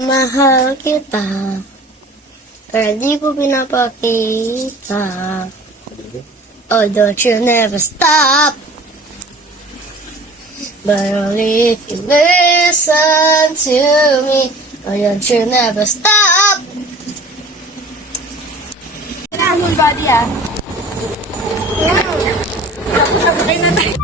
Mahal kita, pero di ko pinapakita. Oh, don't you never stop. But only if you listen to me. Oh, don't you never stop. Whole body Sabay na tayo.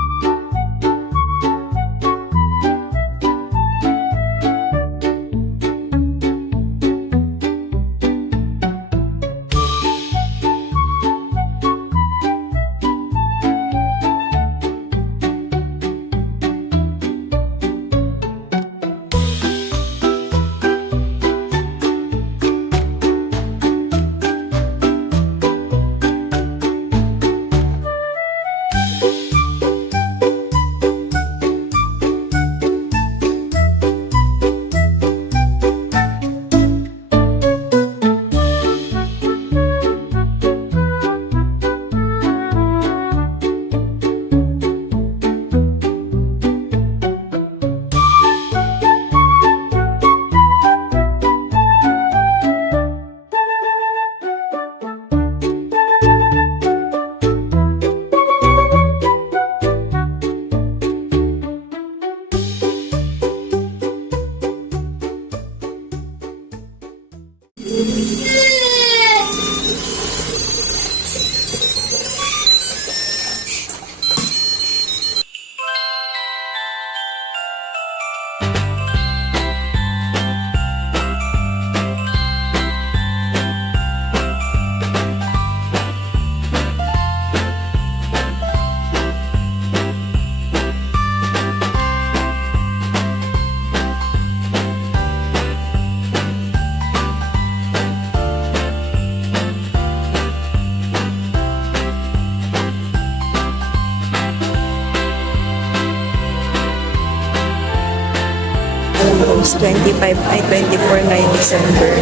Rose 24 ngayong December.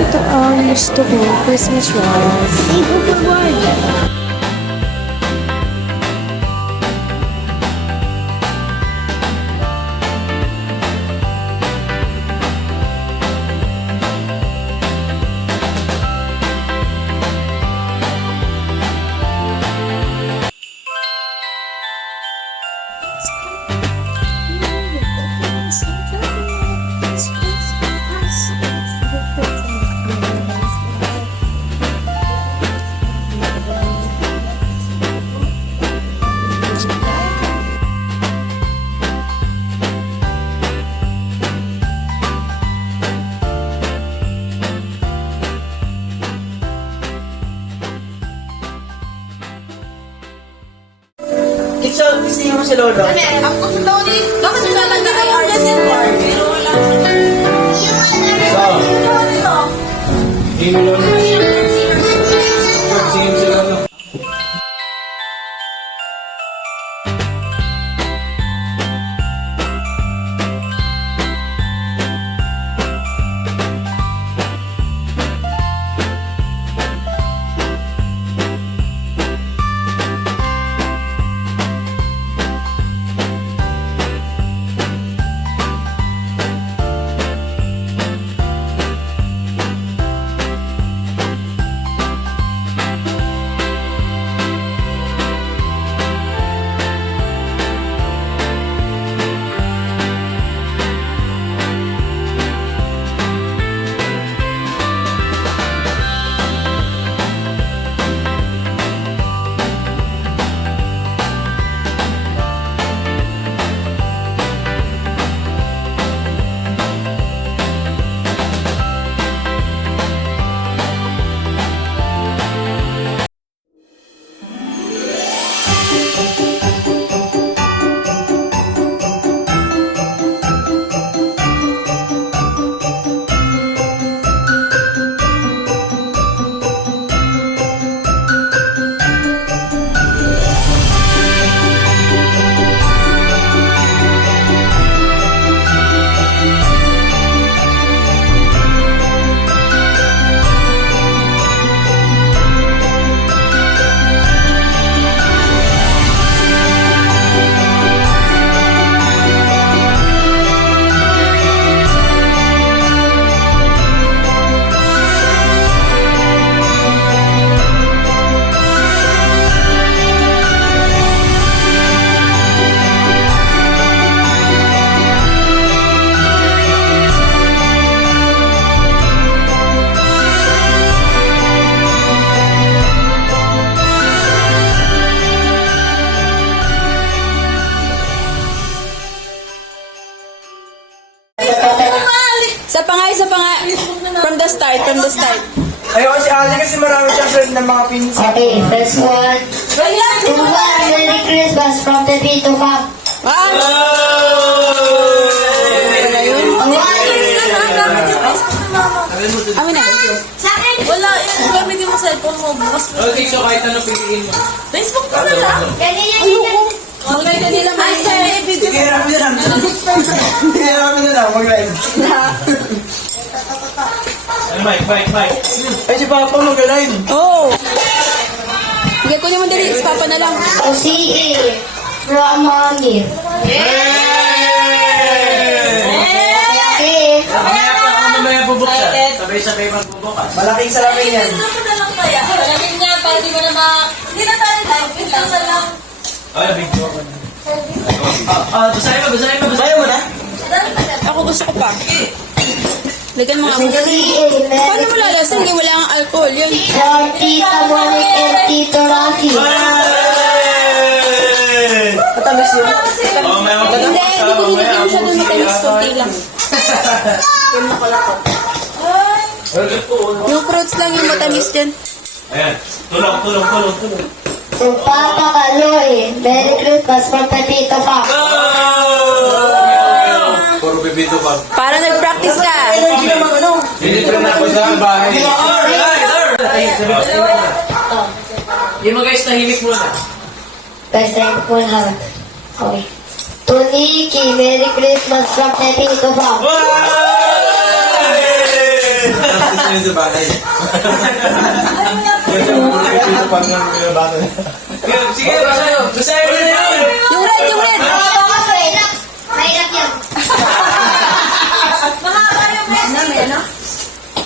Ito ang gusto ko, Christmas rose. Gusto niyo mo si Lolo? Ang gusto daw ni... Bakit nilalagay kayo ang resin bar? Pero wala ko. Hindi mo Lolo. Sige si Lolo. Isa pa nga. From the start. Ayoko si Ali kasi marami siyang friend ng mga pinsan. Okay, first one. To one, Merry Christmas from the Tito Pop. Amin na. Sa akin, Wala, gamitin mo cellphone mo. Bukas mo. Okay, so kahit ano piliin mo. Facebook ka na lang. ganyan. Mag-try ka nila Sige, hirapin na lang. Hirapin na lang, mag-live. Mike. Ay, si Papa mag-live. Oo. Sige, kunin mo dali. Papa na lang. O CA from Mommy. Okay. Mamaya bubuksan. Sabay-sabay magbubukas. Malaking salamin yan. Malamig niya, para di mo na Hindi na tayo live. Pinasa lang. Ay, video ko na. Basahin mo na? Ako gusto ko pa. Lagyan mo nga. CA, Paano Merry mo lalasan? Hindi wala ang alcohol. Yun. from Tita Monique and Tito Rocky. Matamis yun. Oh, may mga Hindi, hindi ko nilagyan mo siya doon. Matalis konti lang. Yung fruits lang yung matamis dyan. Ayan. Tulong. To Papa Kaloy, Merry Christmas from the Tito Pop. Puro bibito pa. Para nag-practice ka. Hindi naman ano. Binitro na ako sa bahay. Yung mga guys, tahimik muna. Guys, thank you for having. Okay. To Nikki, Merry Christmas from the Tito Pop. Sa bahay. Bibito pa ng bata. Sige, basahin mo na yun. Yung red. Mahirap yan.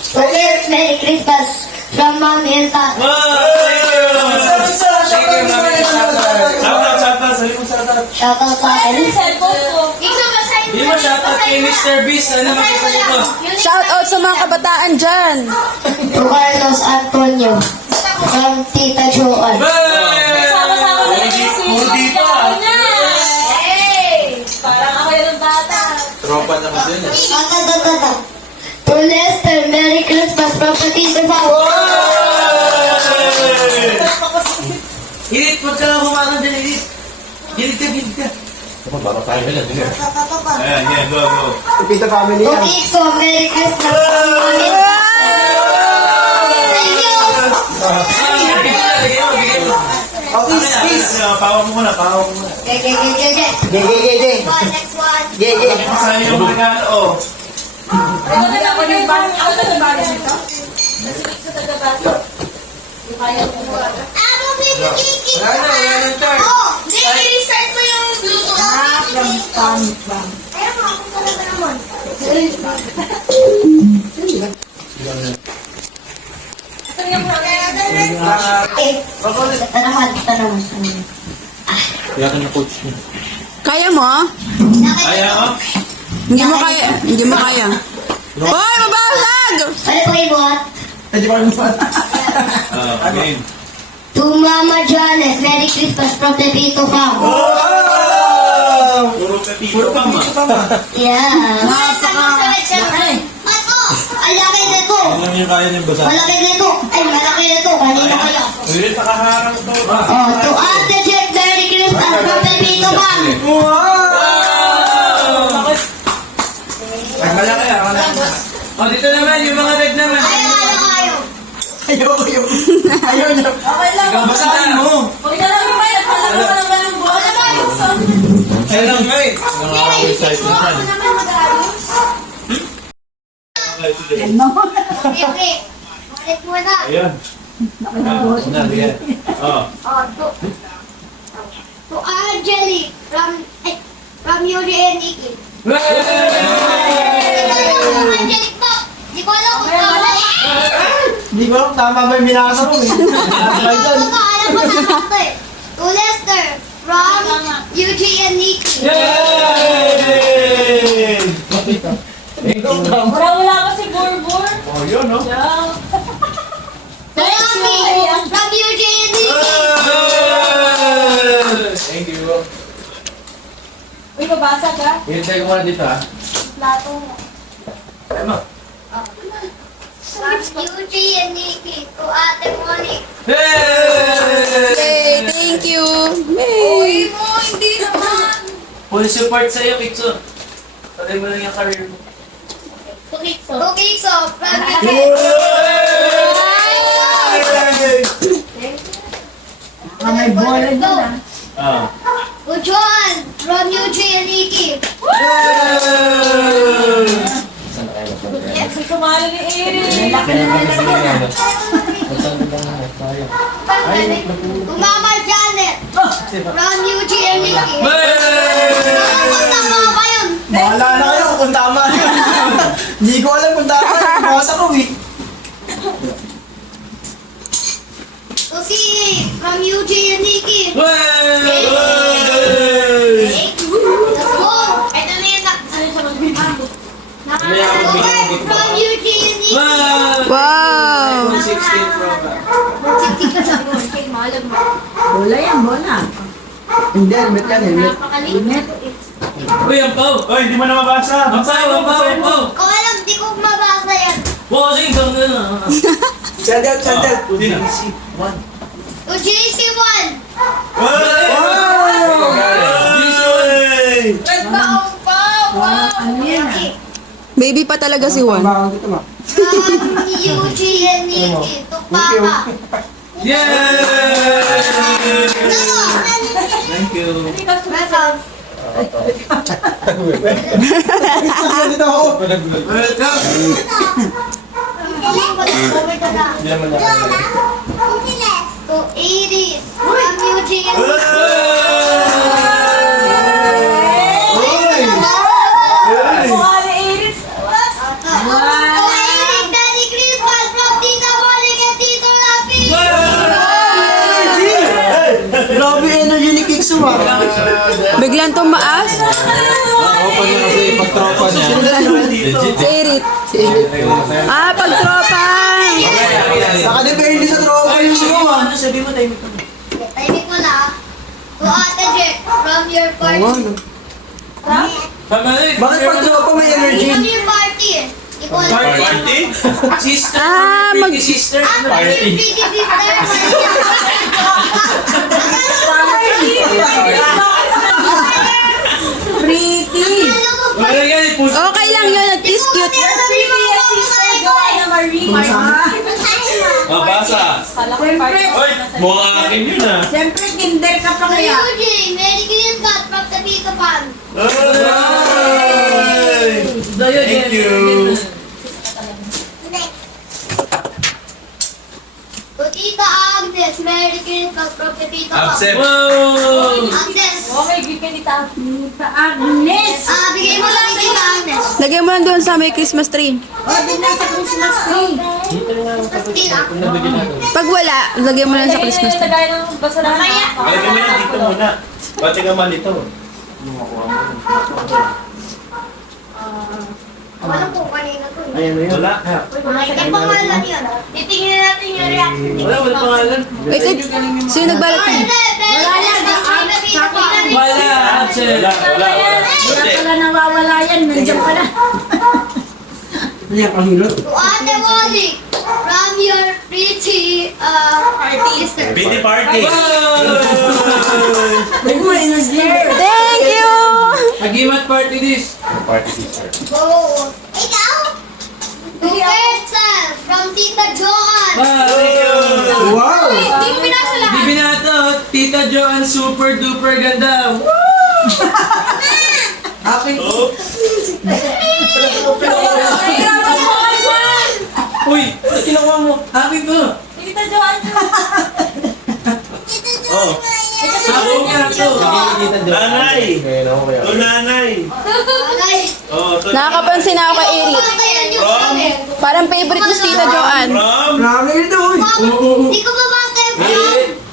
To Liz, Merry Christmas from Mommy and Pop. Shoutout sa akin. Hindi mo shoutout kay Mr. Beast. Ano makita nito? Shout out sa mga kabataan dyan. To Carlos Antonio from Tita Joan. Sama-sama na lang yung dito. Parang ako yung bata. Tropa naman din eh. Tata. To Lester, Merry Christmas from the Tito Pop. Hilit, huwag ka lang humangan dyan, Hilit. Hilit ka. Baka tayo nila. Sige. Ayan, go. Pita family To yan. Ixo, Merry Christmas from Mommy and Pop. Thank you. Bigyan mo. Oh, peace. Pawak mo muna. Okay. Gay. Next one. Saan yung regalo? Ako na lang yung bata. Ako na yung bata nito. Nasigit sa taga-bata. Yung kaya ko mo. Ano, baby, kiki? Wala na charge. Oh, restart mo yung Bluetooth. Ayun mo, ako talaga naman. Ito naman. Kaya ka na coach mo. Kaya mo? Kaya mo? Hindi mo kaya. Hoy, mabasag! Ano po ibuhat? Hindi ko alam pa. Again. To Mama Janet, Merry Christmas from the Tito Pam. Puro pepito pa ma. Yeah. Ang laki nito. Alam niyo kaya niyong basa. Malaki nito. Ay, malaki nito. Kanino kaya? Ulit nakaharap to. Oh, to Ate Jeff, Merry Christmas from the Tito Pam. Ay, malaki ah. Oh, dito naman, yung mga red naman. Ayaw. Ayaw niyo. Okay lang. Ikaw basahin mo. Huwag na lang yung bayad. Pasag-pasag lang ng buwan. Ayaw lang, mate. Nakaka-excited na yan. Siyempre, balik mo na. Ayan. Sige. Oh. To Angelique from Yuri and Iki. Angelique po, di ko alam kung tama. Hindi ko alam, tama ba yung binasa mo eh. Alam ko sakto eh. To Lester from Yuji and Nikki. Yay! Wala pa si Borbor. Oh, yun, no? To Yami from Yuji and Nikki. Thank you. Uy, mabasa ka? Hintay ko muna dito, ha? Plato mo. Beauty and Nikki to Ate Monique. Hey! Yay! Thank you! May! Hindi naman. Full support sa'yo, Kikso. Pagay mo lang yung career mo. Okay, so, from May bola dyan ah. Ujuan, from Eugene and Nikki. Sumali ni Erin. Laki na nila. Mama Janet, from Eugene and Nikki. Tama ba yun? Bahala na kayo kung tama yun. Hindi ko alam kung tama yun. Basa ko eh. Susi, from Eugene and Nikki. Hey! Oh, ito na yun. From Eugene and Nikki. Wow! iPhone 16 Pro Max. Bola yan, bola. Hindi, helmet yan, helmet. Helmet. Uy, ang pao! Oy, hindi mo na mabasa. Ang pao, ang pao, ang pao! Kung alam, di ko mabasa yan. Wow, kasi isang na. Send out, send out. UJC 1. Ano yan ah? Baby pa talaga si Juan. Bakang dito ma. From Eugene and Nikki to Papa. Yay! Thank you. Welcome. Dito ako. Welcome! To Iris from Eugene. Mukha ni Erin. To Eric, Merry Christmas from Tita Monica and Tito Rafi. Grabe energy ni Kiksu ha. Biglang tumaas. Open niya kasi pagtropa niya. Si Erit. Ah, pagtropa! Nakadepende sa tropa yung show ha. Timing mo na. To Ate Jet from your party. Pamalik! Bakit pag tropa may energy? From your party. Ikaw alam. Party? Sister? Ah, mag- Sister? Party. Pretty. Wala yan, puso. Okay lang yun, at least cute. Mabasa. Siyempre, Oy, mukhang akin yun ah. siyempre kinder ka pa kaya. Eugene, Merry Christmas from the Tito Pan. Thank you. To Tita Agnes, Merry Christmas from the Tito Pan. Absent. Wow! Agnes. Okay, bigyan ni Tita Agnes. Bigay mo lang kay Tita Agnes. Lagyan mo lang doon sa may Christmas tree. O, din na sa Christmas tree. Tita. Pag wala, lagyan mo lang sa Christmas tree. Lagay ng basurahan. Ay, kumina dito muna. Pati ka malito. Wala po kanina to. Ayan na yun. Wala. May pangalan yun. Titingnan natin yung reaction ni Wala pangalan. Wait, wait. Sino nagbalot Ay, yun? wala yan. Wala, Axel. Wala. Wala pala nawawala yan. Nandiyan pala. Ano yan, panghilot? To Ate Molly, from your pretty sister. Beauty party. Thank you! Agimat party this. Party sister. Oh, ikaw? To Bertha, from Tita Joan. Wow! Hindi mo pinasa lahat. Di binato, Tita Joanne super duper ganda. Akin. Uy, ano ginawa mo? Akin to. Tita Joanne. Oh. Ako nga to. Nanay. To nanay. Alay. Oh, to Nakakapansin na ako kay Erit. Basta yan yung sabi. Parang favorite mo si Tita Joanne. From. Grabe ito uy. Hindi ko mabasa yung from.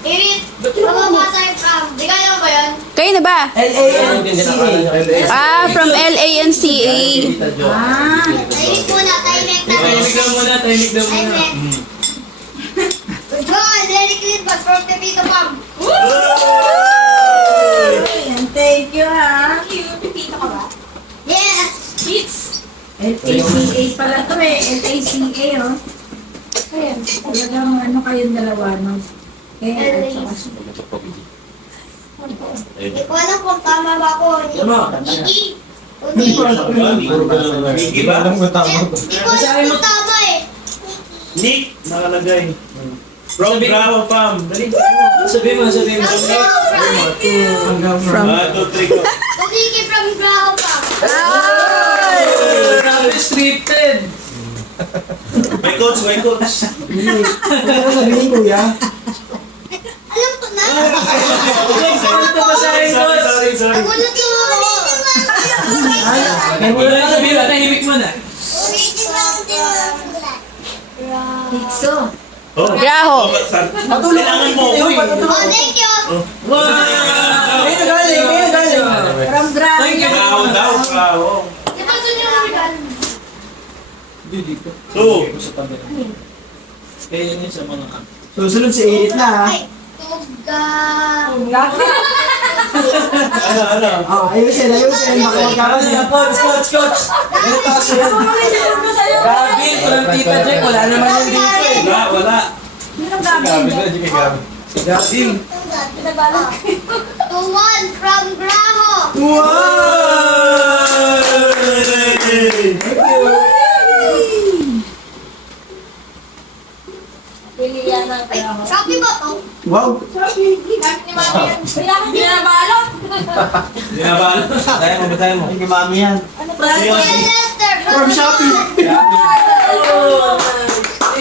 Irit. Hindi ko mabasa yung from. Di kaya mo ba yun? Kayo na ba? L-A-N-C-A. Ah, from LANCA. Tahimik muna, tahimik na. Tahimik lang muna, tahimik lang muna. Tahimik. Joan, Merry Christmas from the Tito Pam. Thank you ha. Yes. It's LACA pala to eh. LACA, oh. Ayan. Talagang ano kayong dalawa, no? Kaya, at saka Hindi ko alam kung tama ba ako. Niki. Miggy ba? Alam ko tama. Hindi ko alam kung tama eh. Nick, nakalagay. From Bravo Farm. Dali. Sabihin mo. Hanggang from. 1, 2, 3, go. Niki from Graham pa. Grabe, scripted. May coach. Ano sabihin, kuya? Alam ko na. Sorry. Nagulat lang ako. Wala na sabihin, natahimik mo na. Original din ang sulat. Higso. Oh. Graho. Kailangan mo. Uy. Oh, thank you. Kayo galing. From Bravo. Thank you. Bravo daw. Bravo. Di ba gusto niyo regalo? Two. Kaya yun sa mga Susunod si Edith na, ha? Ay, tugang. Ano? Oh, ayusin. Magkakaroon niya. Coach. Ano taas yan? Grabe, from Tita Jack, wala naman yung dito eh. Wala. Si Gavin. 2-1 from Graho. Ay, Shopee ba to? Wow. Tayo mo. Hindi mami yan. Kuya Lester From Shopee.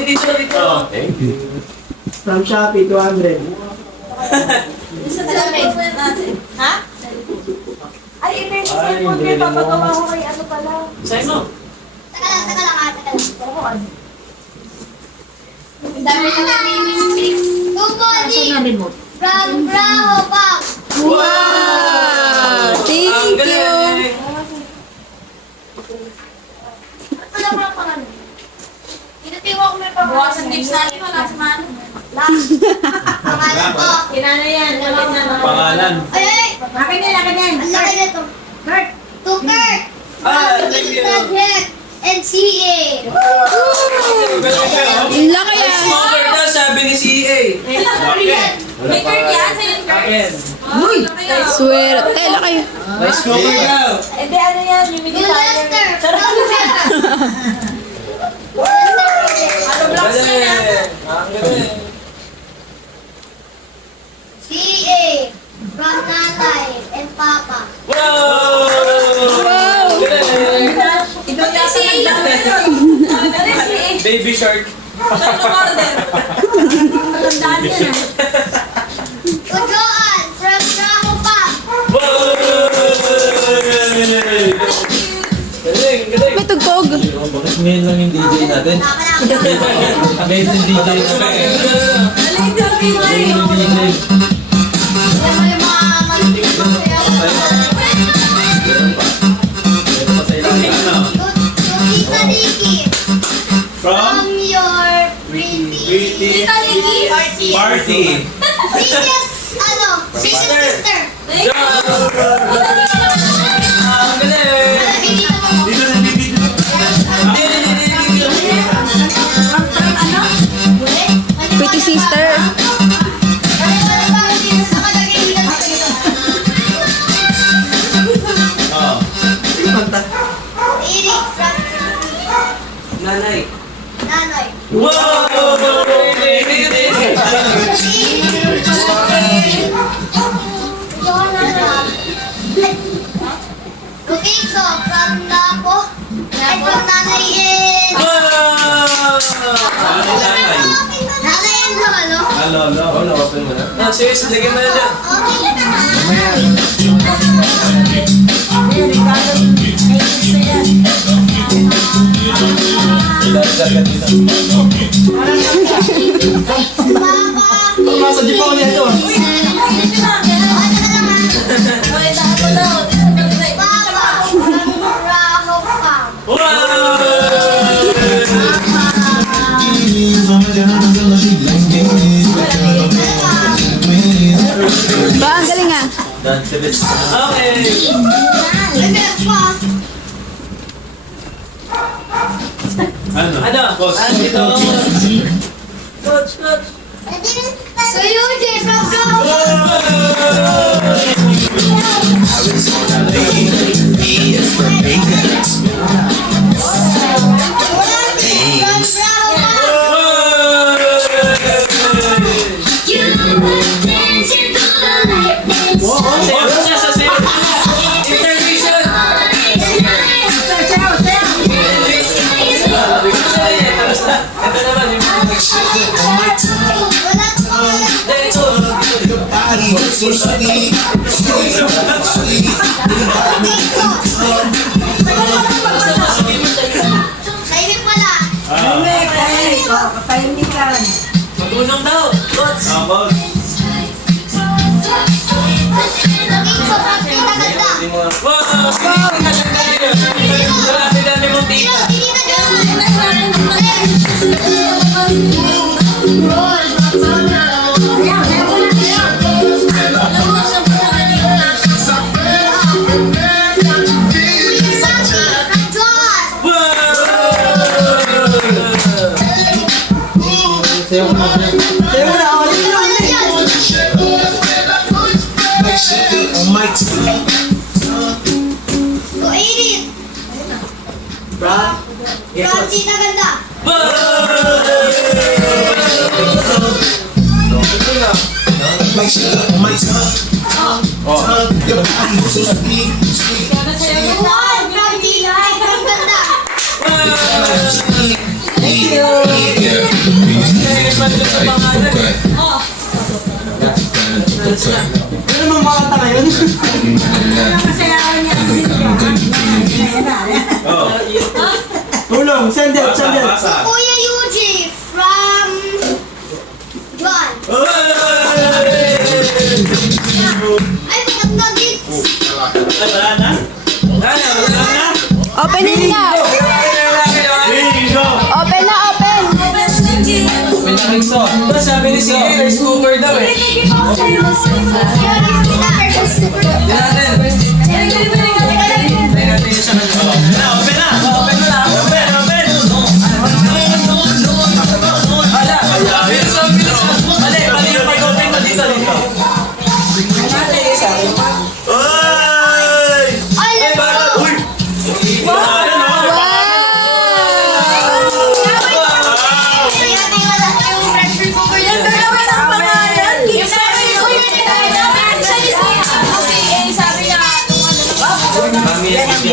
Dito. From Shopee, 200. Ha? Ay, emergency phone kayo. Papagawa ko kay ano pala. Sa'yo mo. Taka lang. Ang dami na nami-mix. Tubody from Graho pa. Wow! Thank Ang you. galing. Wala mo lang pangalan. Pinatiwa ko may pangalan. Buwasan tips natin wala sa man. Pangalan ko. Kinana yan. Galit na. Pangalan. Ay! Akin yan. Ang laki nito. Kurt. To Kurt. Thank you. Project and CA. Ang laki ah. Smoker na, sabi ni CA. May Kurt yan. Sa'yo yung Kurt. Akin. Uy! Swerte. Laki. Nice smoker daw. Hindi, ano yan? Yung Kuya Lester. Ano blocks na yan? Ang galing. CA. From Nanay and Papa. Wow! Galing. Ito kasi Baby shark. Ujoan from Graho pa. Wow! Galing. May tugtog. Bakit ngayon lang yung DJ natin? Nakakalakas. Ngayon yung DJ Yan mo yung mga malupit ko sa'yo. Tita Ricky. From From your pretty. Pretty Party. Precious, ano? Precious sister. Ang galing. Dito mo. Dito na dito. Pretty sister. Wala pa dito sa kalagay dito. Oh. Eric from Nanay. Nanay. Wow! Cooking so from Napo. Ay, from Nanay and... Wow! Nanay. Nanay and Lolo. Lolo. Open mo na. Ah, serious, lagyan mo na dyan. Okay. Papa. Nasa Japan niya ito. Papa. From Graho Farm. Ba, ang galing ah. Dancerous. Okay. Lagyan pa. Ano? Dito ako. Coach, coach. So UJ from Go! Sayo siya sa sayo. Intermission. Sayaw, sayaw. Tapos na. Ito naman yung Kainin pala. Tahimik, tahimik. Oh, katahimikan. matulong daw. Coach. Abang. Naging sobrang pinaganda. Wow! Grabe dami mong tita. Sayo mo na, ulit na ulit. Bra. Ano naman makanta ngayon? Kasayawan niya. Ayan na. Oh. Tulong, send it, send it. Basa. Kuya UJ from John. Ay, maganda din. Wala na? Openin na. Open na, open. Ito sabi ni Siri, rice cooker daw eh. Tingnan natin. Tingnan natin yung sa kanya. Open na! Open na lang. Open! Open! Hala! Bilisan, bilisan. Mali, mali yung pag-open mo dito. Oy! Ay, Ay, bago. Uy! Ayan, oh.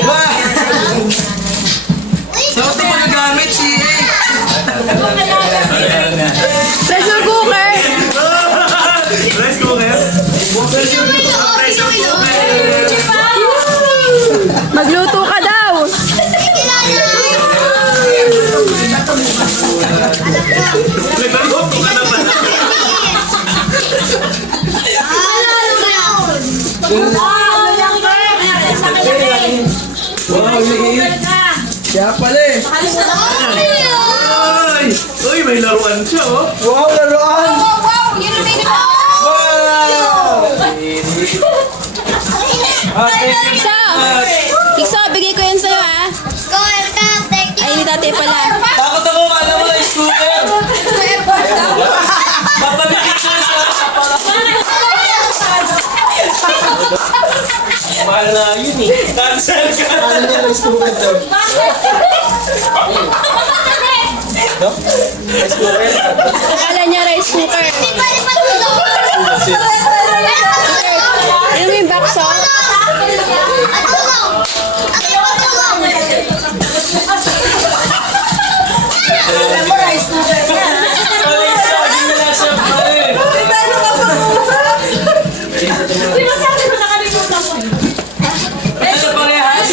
Wah! Saan ito magagamit si Pressure cooker. Rice cooker? Magluto ka daw. Nagluto ka na pala. Wow, liit. Kaya pala eh. Uy! Uy, may laruan siya, oh. Wow, laruan! Ikso. Ikso, bigay ko yan sa'yo, ha? Ay, hindi dati pala. Takot ako, kala mo rice cooker. Papalikin siya sa mahal na yun eh. Cancel ka! Ano niya, rice cooker to? Akala niya rice cooker. Ano mo yung box, oh? Memorize na ba yan? Palay siya, hindi na lang siya pala eh. Ano parehas?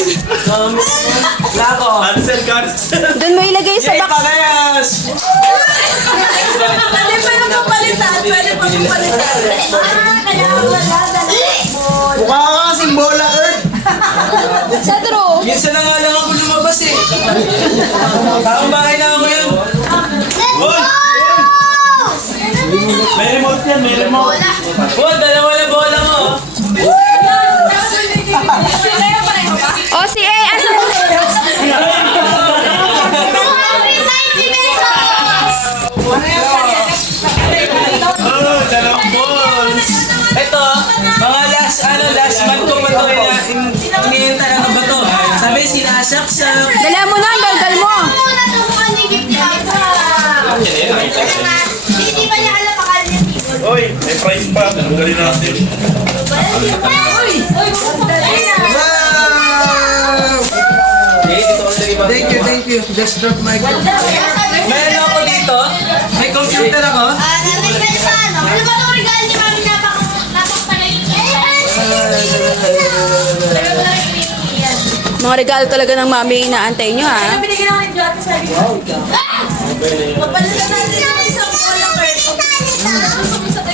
Lako. Cancel, cancel! Doon mo ilagay sa Yay, box. parehas! Pwede pa yung kapalitan. Pwede pa yung kapalitan. Kaya wala. Mukha ka kasing bola, Earth! Sa draw. Minsan na nga lang ako lumabas eh. Taong bahay na ako yun. Uy! May remote yan, may remote. Oh, dalawa na bola mo. O, si A, asa mo? sasaksak. Dala mo na, galgal mo. Muna ito kung ano yung gift niya. Hindi pa niya alam akala niya tibol. Oy, may prize pa. Tanggalin natin. Thank you. Just drop my cup. Meron ako dito. May computer ako. Natin ka niya pa ano? Ano ba itong regalo ni Mami napakpalay? Mga regalo talaga ng mami yung inaantay nyo, ha? Binigyan ako ng Jota sa akin. Papalitan natin yung isang bola pwede.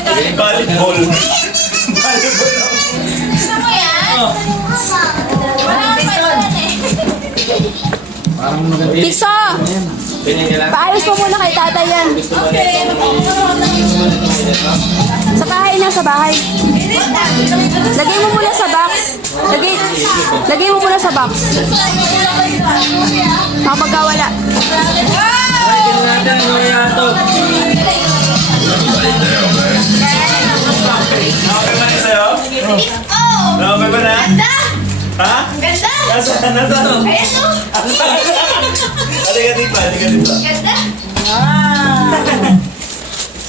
Volleyball. Volleyball. Gusto mo yan? Wala pa yun eh. Tikso! Paayos mo muna kay tatay yan. Sa bahay na, sa bahay. Lagay mo muna sa box. Lagay mo muna sa box. Mapagkawala. Ay, tingnan natin ano yan to. Okay ba na sa'yo? Oh! Okay ba na? Ganda! Ha? Ganda! Nasaan na to? Ayan o! Halika dito, halika dito. Ganda!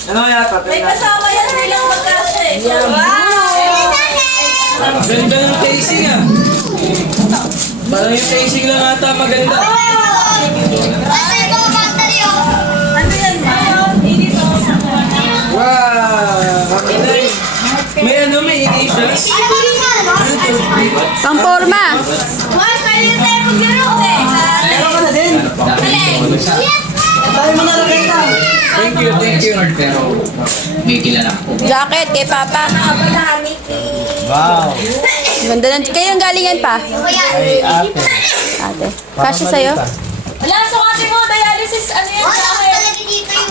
Ano yata? May kasama yan nilang magkasya eh. Ganda ng casing ah. Parang yung casing lang ata maganda. Ate, ito ang battery o! Ano yan, ma? Hindi to. Wow! May initials. Ay, ano nga, no? Pangporma. Mas, pwede na tayo maglaro eh. Meron ka na din. Yes! Tayo mo na lagay ka. Thank you. Pero may kilala ko. Jacket kay Papa. Wow. Ganda ng... Kayong galingan pa? Kuya! Ate. Ate. Kasya sa'yo? Wala, sukati mo. Dialysis, ano yan Wala sa ko akin?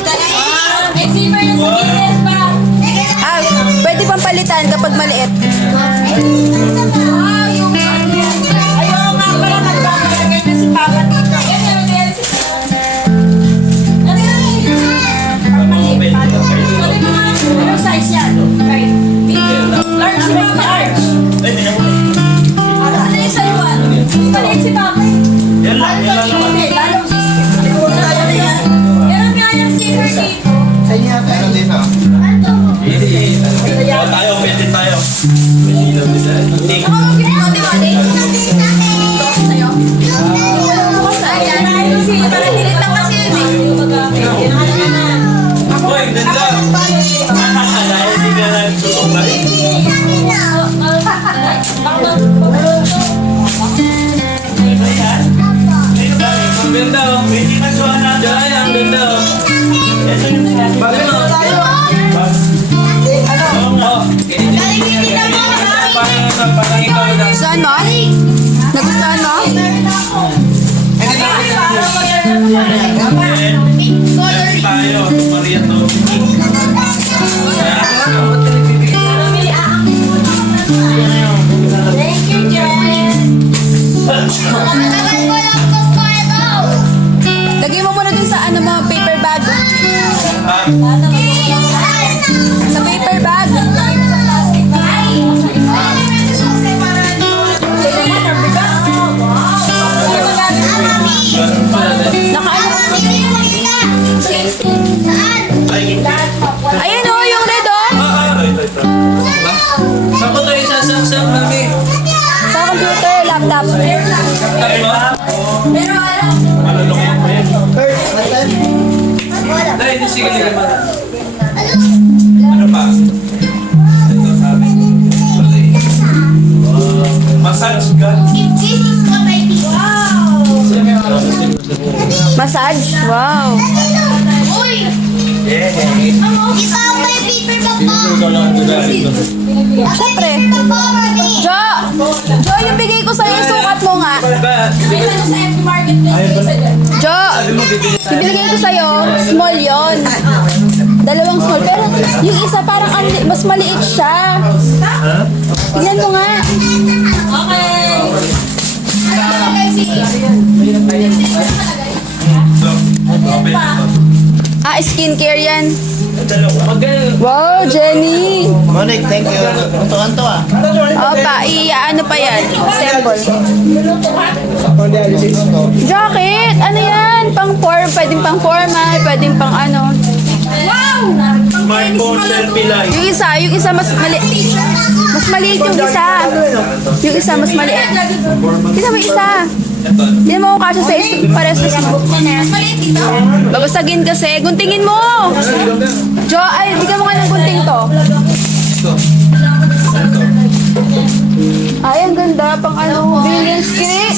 talaga dito yung May zipper na sa gilid pa. Ah, pwede pang palitan kapag maliit. Wow, yung ayaw nga pala nagpapagalagay na si Papa dito. Yan yung dialysis. Ano yan? Anong size yan? Right. Large si Papa, large. Ano yung sa'yo? Maliit si Papa. Yan lang naman. Meron nga yung zipper dito. Sa inyo ate. Meron dito. Pwede tayo. Hoy, ganda. Hindi na nagsusuklay. Ang ganda oh. Pwede na suha natin. Jaya, ang ganda oh. Bakit na tayo? Oh, parang ikaw na. Gustuhan mo? Nagustuhan mo? Tayo. Maria to. Thank you, Jen. Matagal ko lang itong kaya Lagay mo muna dun sa ano mo, paper bag. Sa paper bag. Nakaano? Ayan o, yung red o. Saan ko tayo sasaksak lagi? Sa computer, laptop. Tayo ba? Pero ano? Malulungin pa yan. Kurt, natin. Dahil ito sige nila man. Ano pa? Ito sabi. Massage gun. Massage? Wow. Uy! Yeah. Isa ang may paper bag ko. Siyempre. Jo! Jo, yung bigay ko sa'yo, sukat mo nga. May ano sa FB Marketplace isa dyan. Jo! Yung binigay ko sa'yo, small yon. Dalawang small. Pero yung isa parang mas maliit siya. Tingnan mo nga. Okay. Ah, skincare yan. Magaling. Wow, Jenny. Monique, thank you. Unto-unto ah. Opa, ano pa yan? Sample. dialysis. Jacket! Ano yan? Pwedeng pang formal, pwedeng pang ano. Smartphone selfie live. Yung isa mas maliit. Mas maliit yung isa. Yung isa mas maliit. Kita mo isa. Hindi mo kasya sa pares mo. Babasagin kasi. Guntingin mo! Jo, ay, bigyan mo nga ng gunting to. Ay, ang ganda. Pang ano, billion skin.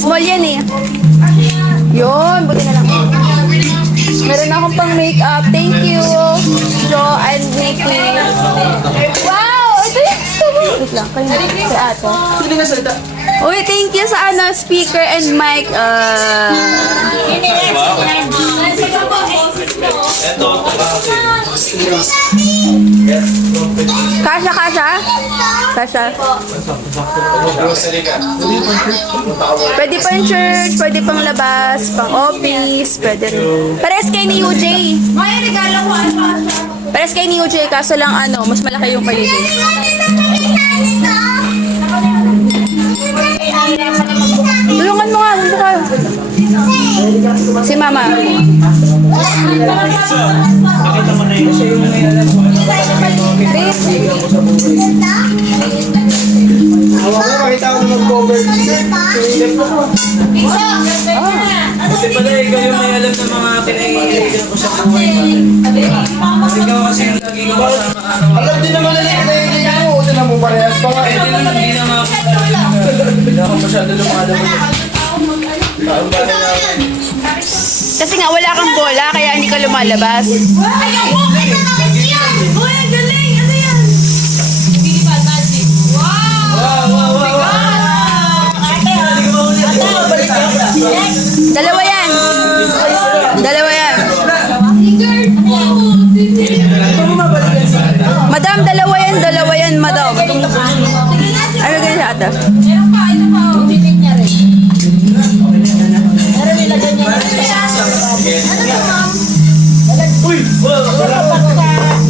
Small yan eh. Yun, buti na lang. Meron akong pang makeup. Thank you, Jo and Vicky. Wow! Ito yung gusto mo. Wait lang, kayo na. Si Ato. Hindi na salita. Uy, thank you sa ano, speaker and mic. Ito, Kasha? Pwede pang church, pwede pang labas, pang office, pwede rin. Pares kay ni UJ. Pares kay ni UJ, kaso lang ano, mas malaki yung kay UJ. Tulungan mo nga, buka. Si Mama. Pakita mo na yun. Hawa ko, makita ko na mag-cover. Kasi pala ikaw yung may alam ng mga kinaiinigan ko sa buhay. Kasi ikaw kasi yung lagi ko kasama araw. Alam din naman na nila mo. Ito na mo parehas pa nga. Hindi na nga ako. Hindi ako masyado lumalabas. Kasi nga wala kang bola, kaya hindi ka lumalabas. Dalawa yan. Madam, dalawa yan, madam. Ano ganyan siya ata?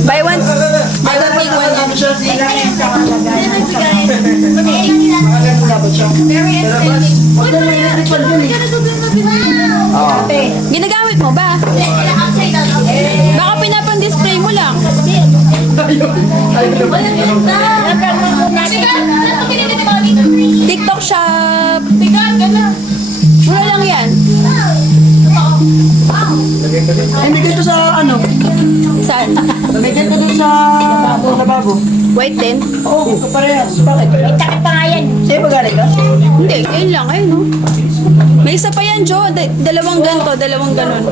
Buy one take one. Ginagamit mo ba? Baka pinapang-display mo lang. TikTok shop. Mura lang yan. Ay, may ganito sa ano? Saan? May ganito dun sa lababo. White din? Oo, parehas. Bakit? May takip pa nga yan. Sa'yo ba galing ka? Hindi, ayun lang, ayun no. May isa pa yan, Jo. Dalawang ganto, dalawang ganon.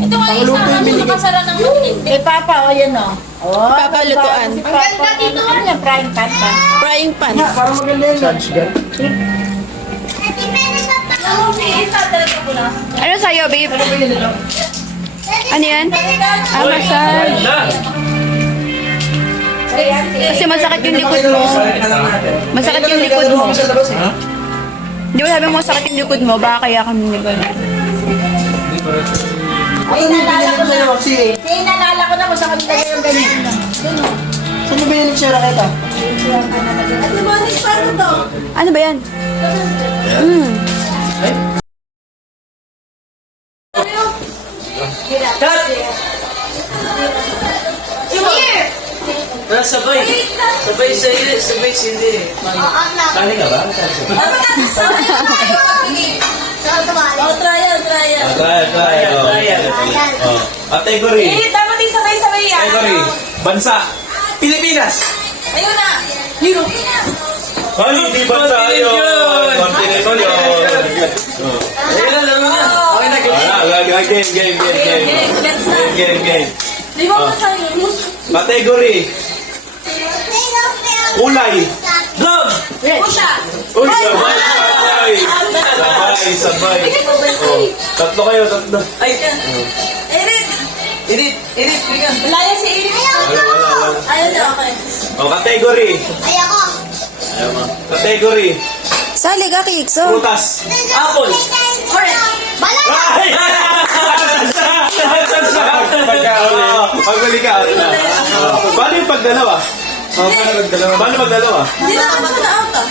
Ito nga isa, nakasara ng matindi. Kay Papa, o yan o. Papalutuan. Ang ganda dito nga niya, frying pan pa. Frying pan. Parang maganda yan. Charge gun. Ano sa'yo, babe? Ano yan? Ah, massage. Kasi masakit yung likod mo. Masakit yung likod mo. Sa labas eh. Di ba sabi mo masakit yung likod mo? Baka kaya kami nagano. Ano yung binili ko sa'yo, Maxi eh? Kasi nalala ko na kung saan ko nilagay yung ganyan. Saan yung binili ko sa'yo, Raketa? Ano ba yan? Sabay. Sabay sa'yo, sabay sindi. Kali ka ba? Trial. Trial. Category. Tama din sabay-sabay yan. Category. Bansa. Pilipinas. Ayun na. Europe. Ay, hindi bansa yun. Continent yun. Ayun na, laro na. Okay na, Game. Di ba mo sa yun? Category. Kulay. Go! Pusha. Uy, sabay. Oh, tatlo kayo. Ay! Edit. Edit, bigyan. Wala yan si Edit. Wala. Ayun na, okay. Oh, category. Category. Sali ka, Kikso. Prutas. Apple! Orange. Ay! Paghuli ka. Paano yung pagdalawa? Paano magdalawa? Hindi na kami na out ah.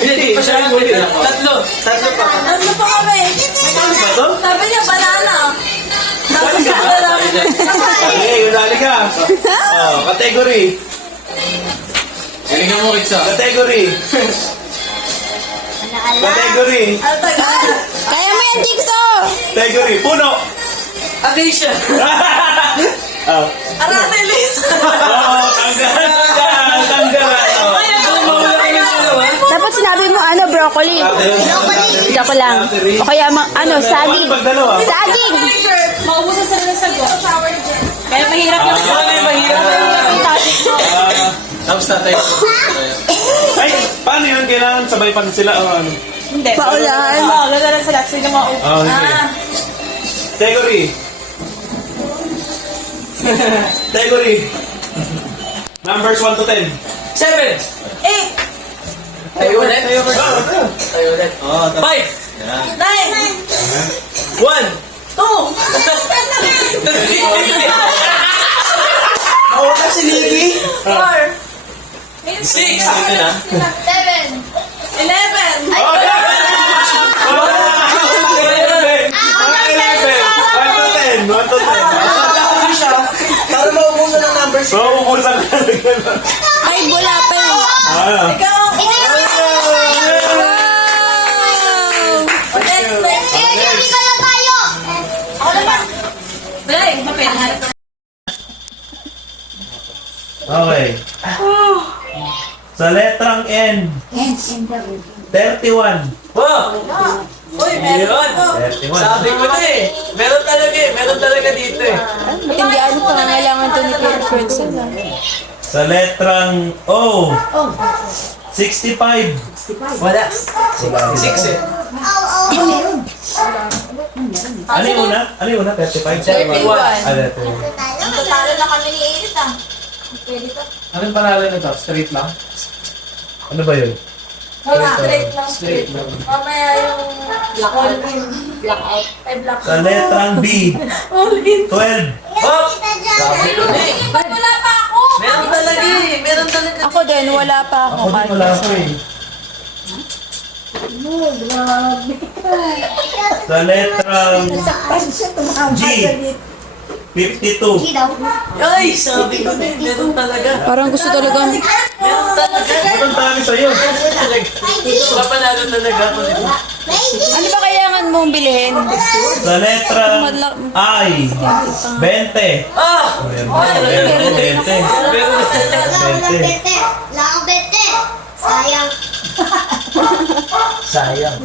Hindi pa siya yung huli. Tatlo pa. Ano pa kami? Paano ba to? Sabi niya, banana. Dali ka ba? Okay, dali ka. Oh, category. Galingan mo, Kitsa. Category. Category. Ano tayo? Kaya mo yan, Jigsaw! Category. Puno. Acacia. Oh. Aratilis. Oh, tanggal. Oh. Dapat sinabi mo, broccoli. Joke lang. O kaya, saging. Paano magdalawa? Saging! Maubusan sila ng sagot. Kaya mahirap yung Tapos tatay. Ay, paano yun? Kailangan sabay pa sila o ano? Hindi. Paulan. Oo, gano'n sila. Sino maubusan? Oh, sige. Category. Category. Numbers 1 to 10. 7. 8, Tayo ulit. Tayo ulit. Oh, 5. 9, 1. 2, Ako ka si Lily. 4, 6. Ito na. 7, 11. Oh, 1 to 10. Ako siya. Para maubusan ng numbers. So, ubusan ka na. Ay, wala pa yun. Ah. Ikaw. Next. Ako naman. Dali, mapin. Okay. Sa letrang N. 31. Wow! Uy, meron! 31. Sabi ko na eh. Meron talaga dito eh. Hindi ano pangangailangan to ni Kuya Fredson. Sa letrang O. 65. Wala. 6 eh. Ano yung una? 35? 31. Ah, 31. Talo na kami ni Edith ah. Anong pangalan nito? Straight lang? Ano ba yun? Straight lang. Mamaya yung blackout. Ay, blackout. Sa letrang B. 12. Oh! Sabi ko na eh. Ba't wala pa ako? Meron talaga eh. Meron talaga. Ako din, wala pa ako. Ako din wala ko eh. Sa letrang G. 52. Ay, sabi ko na eh. Meron talaga. Parang gusto talagang... Meron talaga. Ang dami sa'yo. Meron talaga. Papanalo talaga ako nito. Ano ba kailangan mong bilhin? Sa letrang I. 20. Ah! Meron 20. Meron Sayang.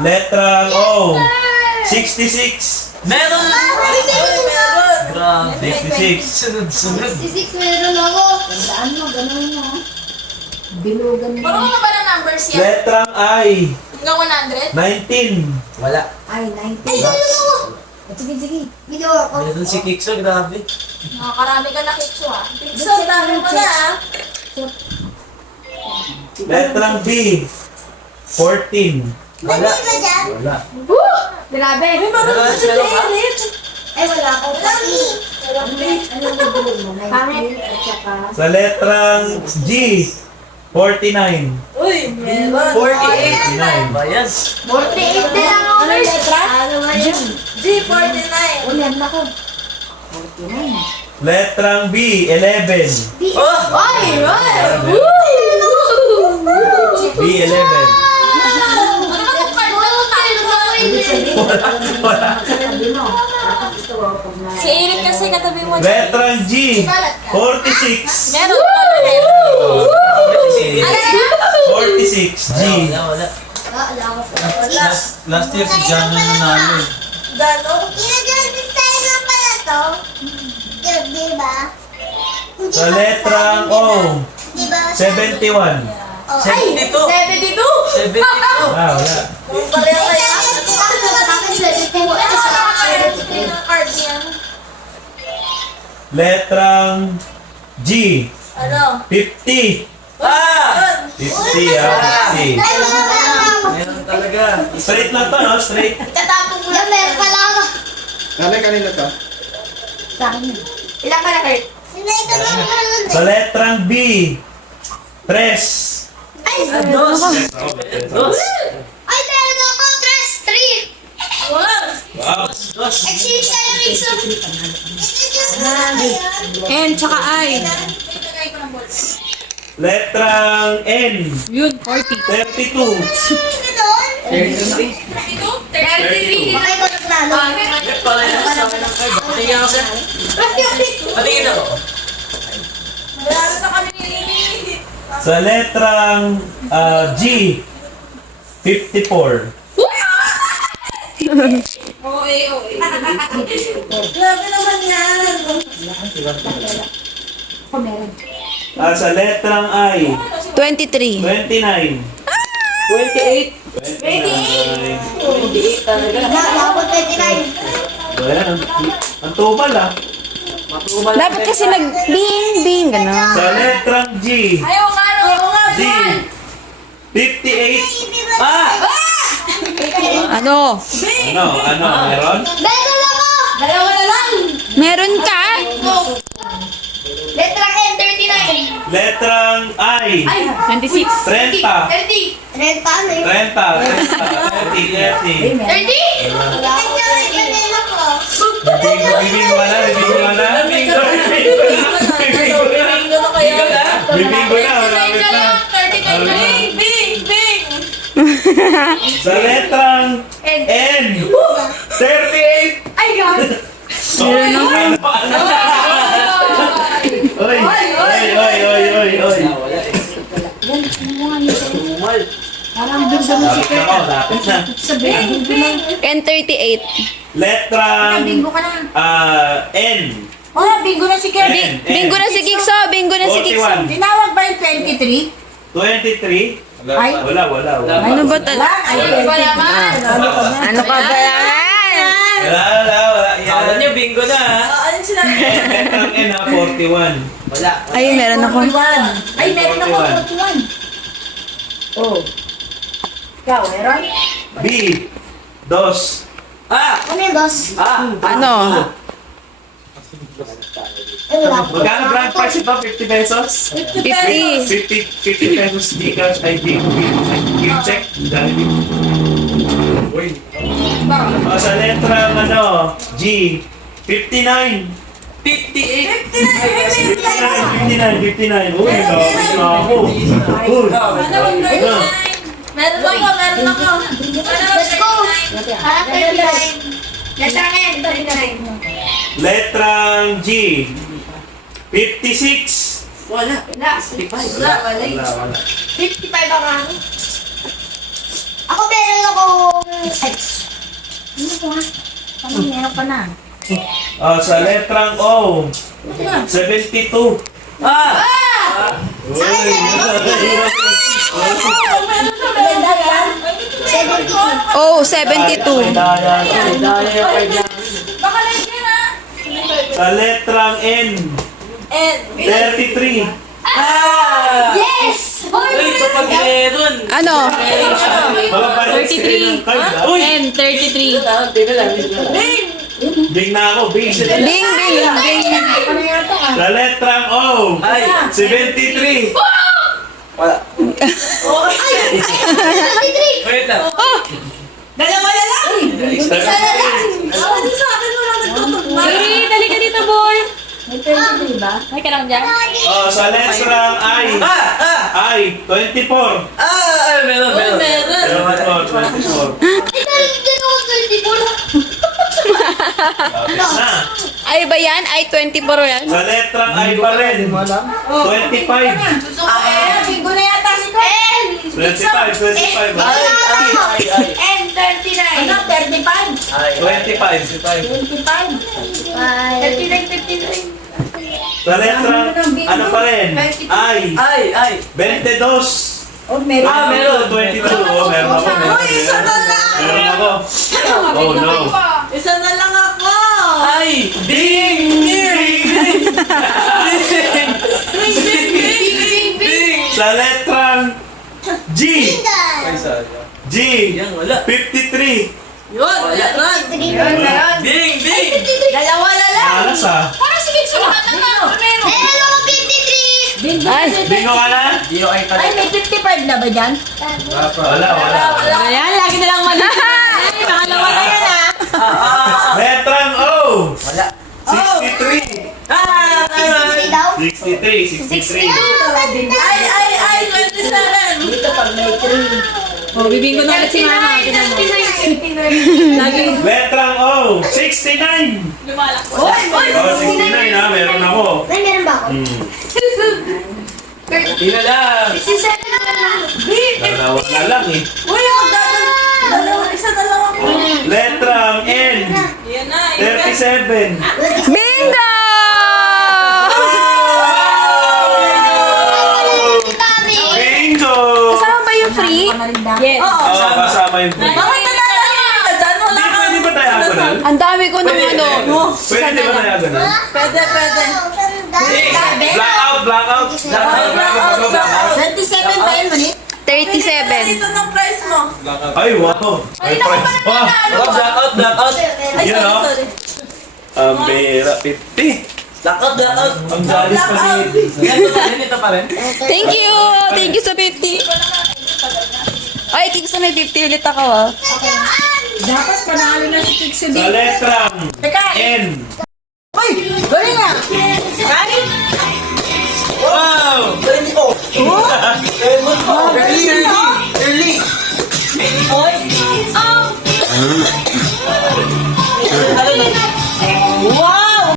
Letrang O. 66. Meron! Grabe. 66. Sunod-sunod. Marunong na ba na numbers yan? Letrang I. Hanggang 100? 19. Wala. Meron si Kikso, grabe. Nakakarami ka na kitso ah. Kitso, dami mo na ah. Letrang B. 14. Wala. Grabe. May Meron sila ka? Sa letrang G. 49. Uy, meron. 48. 49. Ba yan? 48 din lang ako. Ano letra? G49. Letrang B. 11. Oh! Ay, right. B. 11. Ano ba itong card na ito? Si Eric kasi katabi mo. Letrang G. 46. Meron pa rin. Ano na? 46. G. Wala. Last year si Jano yung nanalo eh. Gano? Sa letrang O. 71. 72. 72. 72. Ah, wala. Pareho kayo. Card niya. Letrang G. Ano? 50. Ah! 50, ah. 50. Meron talaga. Straight lang to, no? Straight. Itatapong mo lang. Meron pala ako. Kanina to? Ilan ka na, Kurt? Sa letrang B, 3. Dos. Ay, meron ako. 3. Wow. Exchange tayo, Mixo. N tsaka I. Letrang N, Yun, 40. 32. 33. Okay ko naglalo. Pala yan sa akin ng card. Patingin ako sir. Patingin ako. Sa letrang G, 54. Grabe naman yan. Sa letrang I, 23. 29. 28. 28 talaga. Dapat 29. Ayan, ang tubal ah. Matumal. Dapat kasi nag-bing-bing, gano'n. Sa letrang G, Ayaw nga, G, 58. Ano? Ano, meron? Meron ako. Dalawa na lang. Meron ka? Letrang N, 39. Letrang I, 26. 30. 30. 30 ano yun? 30. 30. 30? Wala ako. 30 din ako. Bibing mo na, bibing mo na. Bibing mo na. Bibing mo na, malapit na. Sa letrang N, 38. Ay, God. Meron naman. Oy, oy. Matumal. Lapit na ako, lapit na. N38. Letrang Bingo ka na. N, Oh, bingo na si Kirby. N, Bingo na si Kikso, bingo na si Kikso. 41. Tinawag ba yung 23? 23. Ay, Wala. Ano ba tal? ay, ba naman? Ano ka ba yan? Wala. Akala Yan. niyo bingo na ha? Anong sinabi? Letrang N, 41. Wala. Ay, meron ako. 41. Ay, meron ako 41. Oh. Ikaw, meron? B, 2. Ano yung boss? Ano? Ay, wala ako. Magkano grand prize ito? 50 pesos? 50. 50 pesos Gcash ay gift check. Sa letra G, 59. 58. 59. Uy, lapit na ako. Uy. Meron ako. Let's go. 39. Letrang N, 39. Letrang G, 56. Wala. Wala. 55 ako. Ako meron akong 6. Ano ko ha? Meron ka na. Sa letrang O, 72. Maganda yan. 72. Oh, 72. Daya yung card na. Baka lang yan ha. Sa letrang N, And, 33. Yes! Uy, kapag meron. Ano? Mapapalit ng card. Uy! N33. Bing na ako, Bing. Bing, bing, bing. Sa letrang O, Ay. 73. Wala. 73. Wait lang. dalawa na lang. Isa na lang. Ano sa akin mo lang nagtutugma? dali ka dito, boy. May 23 ba? May ka lang dyan? Sa letrang I, 24. Meron. 24. Ay, meron din ako 24. Lapit na. Ay ba yan? Ay, 24 yan? Sa letrang I pa rin, 25. Bingo na yata si Ken. 25. And 39. Ano, 35? 25. 25? 39, 59. Sa letrang, ano pa rin? I, 22. Oh, meron. Meron. 22. Oh, meron ako. Uy, isa na lang. Meron ako. Oh, no. Isa na lang ako. Ay! Ding! Sa letrang G. G. Yan, wala. 53. Yun, meron. Ding! Dalawa na lang. Alas ah. Parang sige, sulahan na nga. Meron ako 53. Bingo ka na? Ay, may 55 na ba dyan? Wala. Ayan, lagi na lang mali. Pangalawa na yan Letrang O. Wala. 63. 63 daw. 63. 62. Ay, 27. Dito pag may 3. Oh, bibinggo na ulit si Mama. Lagi. Letrang O. 69. Oh, 69 ha. Meron ako. May meron ba ako? Ina lang. 67 naman lang. Dalawa na lang eh. Uy, isa dalawa ko. Letrang N. Yan na. 37. Bingo! Bingo! Kasama ba yung free? Yes. Oo, kasama yung free. Bakit nananahin ka dyan? Wala ka. Pwede ba tayo ako nun? Ang dami ko ng ano. Pwede ba tayo ako nun? Pwede. Blackout. 27 ba yun, Manit? 37. Ito ng price mo. Ay, wow. May price pa. Blackout. Ay, Yun, oh. sorry. Ang bera, 50. Blackout. Ang jalis pa ni... Ito pa rin. Thank you! Thank you sa 50. Ay, kikis na may 50 ulit ako ah. Dapat panalo na si Pixie Sa letrang N. Uy, gawin na. Kain. Wow! Early. Oy. Wow!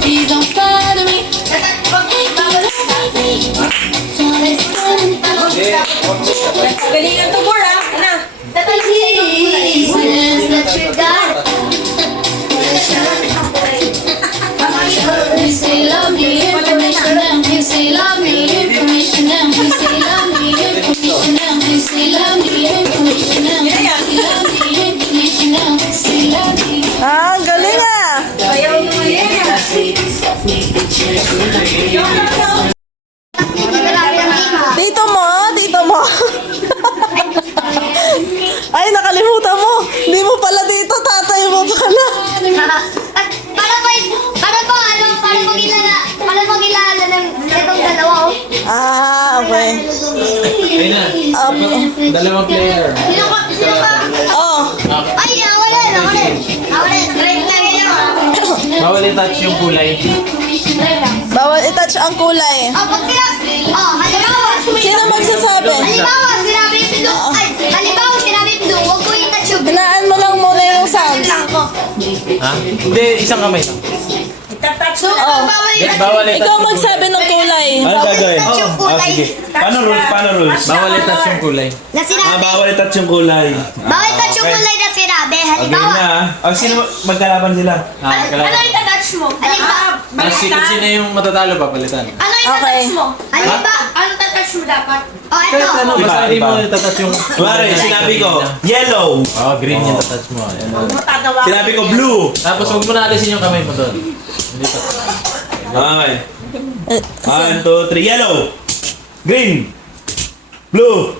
Please don't bother me. Galingan to, Bor, ah. Ano? Pieces that you got. You say love me, information now. You say love me, information now. You say love me, information now. You say love me, information now. You say love me, information now. Say love me. Ah, ang galing ah! Dito mo. Ay, nakalimutan mo. Hindi mo pala dito, tatay mo pala. Para po kilala ng itong dalawa, oh. Ah, okay. Ayun na. Dalawang player. Sino ka? Oh, Ay, nawala. Great na yun, ah. Bawal i-touch yung kulay. bawal i-touch ang kulay. Halimbawa, Sino magsasabi? sinabi ni Pido, huwag ko i-touch yung Hinaan mo lang muna yung sounds. Ha? Hindi, isang kamay lang. So, Bawal i-touch Ikaw yung kulay. magsabi ng kulay. Ano gagawin? yung kulay. Sige. Paano rules? Bawal i-touch yung kulay. Na sinabi. Bawal i-touch yung kulay. Bawal touch yung kulay na sinabi. Okay Halimbawa, na. Sino magkalaban sila? ano i-touch mo? Halimbawa, Sino yung matatalo papalitan? ano Okay. i-touch mo? Halimbawa, ano i-touch mo dapat? Oh, ito. Basta hindi mo i-touch yung... Kumari, sinabi ko, yellow. Oh, green yung touch mo. Ayan. Sinabi ko, blue. Tapos huwag mo na alisin yung kamay mo doon. Hindi to. Okay. 1, 2, 3. Yellow. Green. Blue.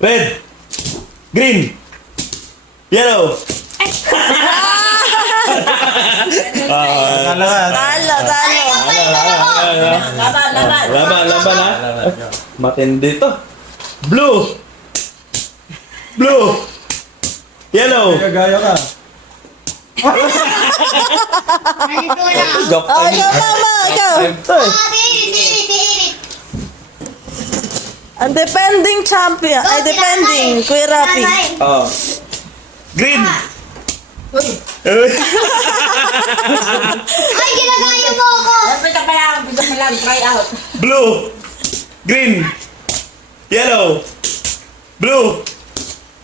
Red. Green. Yellow. Talo ka. Talo. Laban ha. Matindi to. Blue. Yellow. Gaya ka. Joke. Oh, ikaw mama, ikaw. Ang defending champion. Ay, defending. Kuya Rafi. Oh. Green. Ay, ginagaya mo ako! Gusto mo lang, try out. Blue. Green. Yellow. Blue.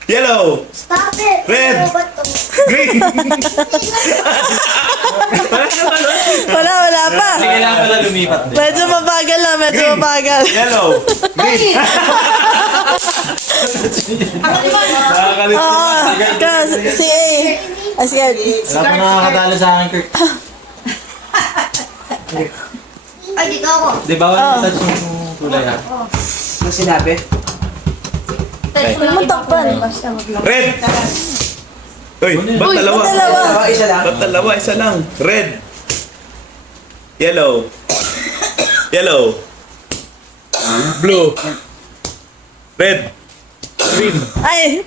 Yellow. Stop it! Red. Ano ba to? Green. Wala pa. Kasi kailangan pala lumipat din. Medyo mabagal na, medyo mabagal. Yellow. Green. Nakakalito. Si A. Ah, sige. Wala pa nakakatalo sa akin, Kurt. Ay, dito ako. Di ba, wala touch yung kulay ha? Ano sinabi? Huwag mo takpan. Red. Uy, ba't dalawa? Dalawa, isa lang. Ba't dalawa? Isa lang. Red. Yellow. Yellow. Blue. Red. Green. Ay!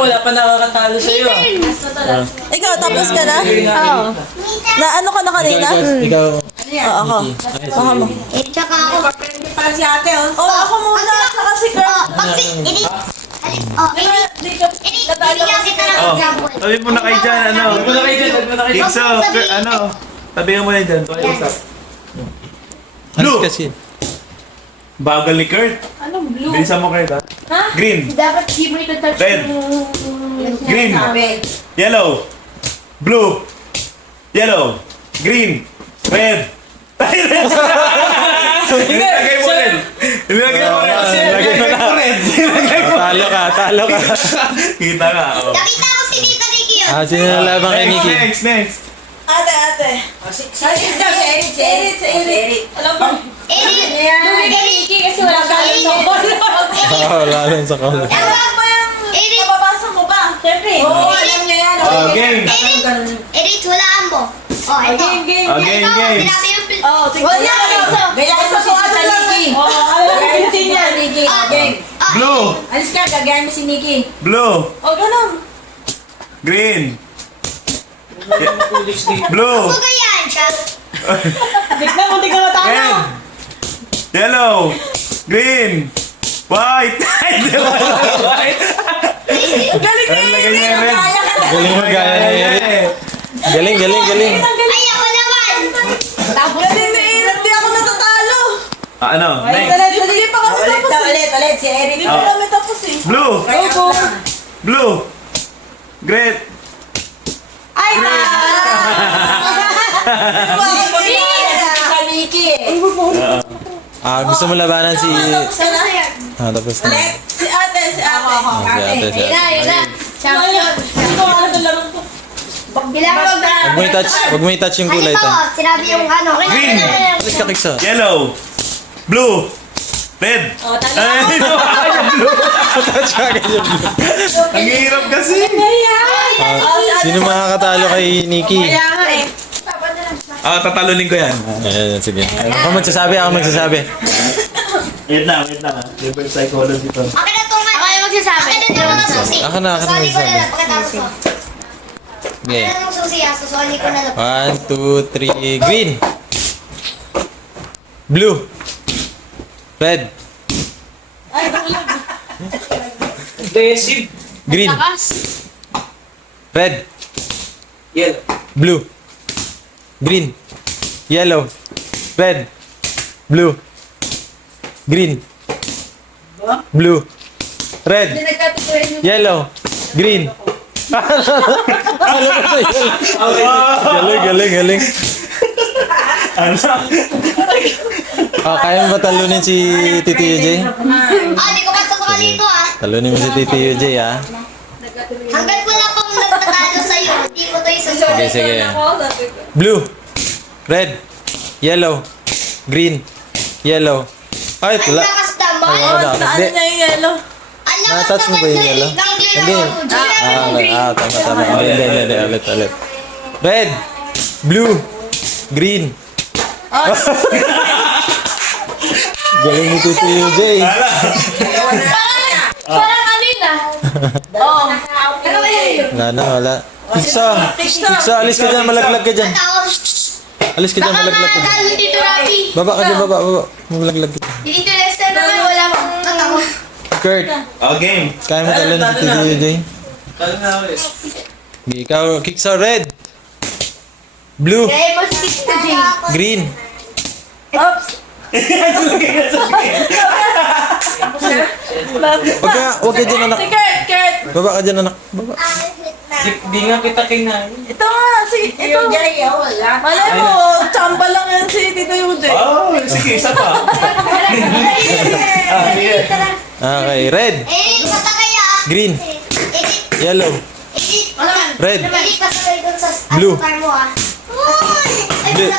Wala pa nakakatalo sa'yo. Ikaw, tapos ka na? Oo. Na ano ka na kanina? Ikaw. Oo, ako. Baka mo. Eh, tsaka ako. Para si ate, oh. Oo, ako muna. Saka si Kurt. Hindi. Oh, hindi kasi talaga Oh, example. tabi mo na kayo dyan, ano? Huwag mo na kayo dyan, huwag mo na kayo dyan. Ikso, ano? Tabihan mo na dyan. Blue. Bagal ni Kurt. Anong blue? Bilisan mo, Kurt, ha? Green. Dapat di mo ito-touch Red. yung... Green. Yellow. Blue. Yellow. Green. Red. Ay, red. Ilagay mo red. Ilagay mo red. Ilagay mo red. Talo ka. Kita ka. Oh. Nakita ko si Tita Nikki yun. Sino na laban kay Nikki? Next. Ate. Si Eric. Alam mo? Eric. Nikki kasi wala galing sa Wala lang sa kamay. Alam mo yung... Eric. Mababasa mo ba? Siyempre. Oo, alam niya yan. Game. Eric, hulaan mo. Oh, ito. Game. Game. Sinabi yung Oo, tignan mo. Gayahin mo si Tita Nikki. Oo, alam mo si Tita Nikki. Game. Blue. Alis ka, gagayin mo si Nikki. Blue. O, ganun. Green. Blue. Huwag yan, siya. Tignan mo, tignan mo tayo. Red. Yellow. Green. White. White. Galing Ang lagay niya yung red. Galing mo gaya na Eric. Galing. Ay, ako naman. Tapos galing na Eric, di ako natatalo. Ano? Next. Hindi pa kami tapos. Ulit, si Eric. Hindi pa kami tapos eh. Blue. Blue. Great. Ay, Nikki. Gusto mo labanan si... tapos na. Si ate. Si ate. Yun na. Champion. Ito, ano itong laro ko? Huwag mo i-touch yung kulay Ito, to. sinabi yung ano. Green. Balik ka, Kikso. Yellow. Blue. Red. Ay, blue. Touch ka agad yung blue. Ang hirap kasi. Sino makakatalo kay Nikki? Kaya nga eh. Tatalunin ko yan. Ayan, sige. Ako magsasabi. Wait lang. Reverse psychology to. Akin na itong ano. Ako yung magsasabi. Akin na itong mga susi. Ako na Susoli ko na magsasabi. lang pagkatapos ko. Okay. Akin na itong susi ha. Susoli ko na lang. 1, 2, 3, green. Blue. Red. Aggressive. Green. Red. Yellow. Blue. Green. Yellow. Red. Blue. Green. Blue. Red. Yellow. Green. Alam mo sa yellow. Galing. Kaya mo ba talunin si Titi UJ? Di ko masukuha dito Talunin mo si Titi UJ, ha? Hanggang wala pang nagtatalo sa'yo. Hindi mo to isusunod. Sige. Blue. Red. Yellow. Green. Yellow. Ay, Ang tula. lakas naman. Hindi. yung yellow? Ang lakas Na-touch mo ba yung yellow? Hindi. Tama. Hindi. Ulit. Red. Blue. Green. Galing ni Titi UJ. Parang kanina. Wala. Piksa, alis ka dyan, malaglag ka dyan. Alis ka dyan, malaglag ka dyan. Talo dito, Rafi. Baba ka dyan, baba. Malaglag ka dyan. Dito, Lester naman. Wala pang tatawa. Kurt, Game. kaya mo talon si Titi UJ? Talo na ako eh. Ikaw, kick sa red. Blue. Kaya mo si Tito J. Green. Oops. Huwag ka dyan, anak. Si Kurt! Baba ka dyan, anak. Baba. Di nga kita kinain. Ito nga, ito. wala. Malay mo, tsamba lang yan si Tito Yude. Oh, sige, isa pa. Sige. Okay, red. Green. Yellow. Red. Blue. Blue.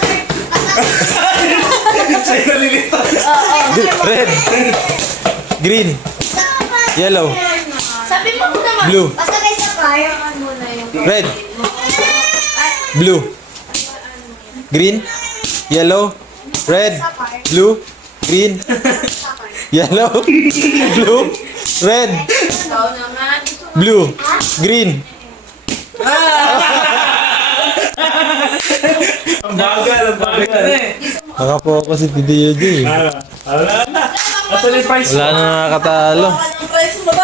Sa'yo nalilito. Red. Green. Yellow. Sabi mo naman. Blue. Basta kayo sa car. Red. Blue. Green. Yellow. Red. Blue. Green. Yellow. Blue. Red. Blue. Green. Ang bagal, ang bagal. Nakapokus si Tito Yuji. Wala na. Asan yung price? Wala na nakakatalo. Ang price mo ba?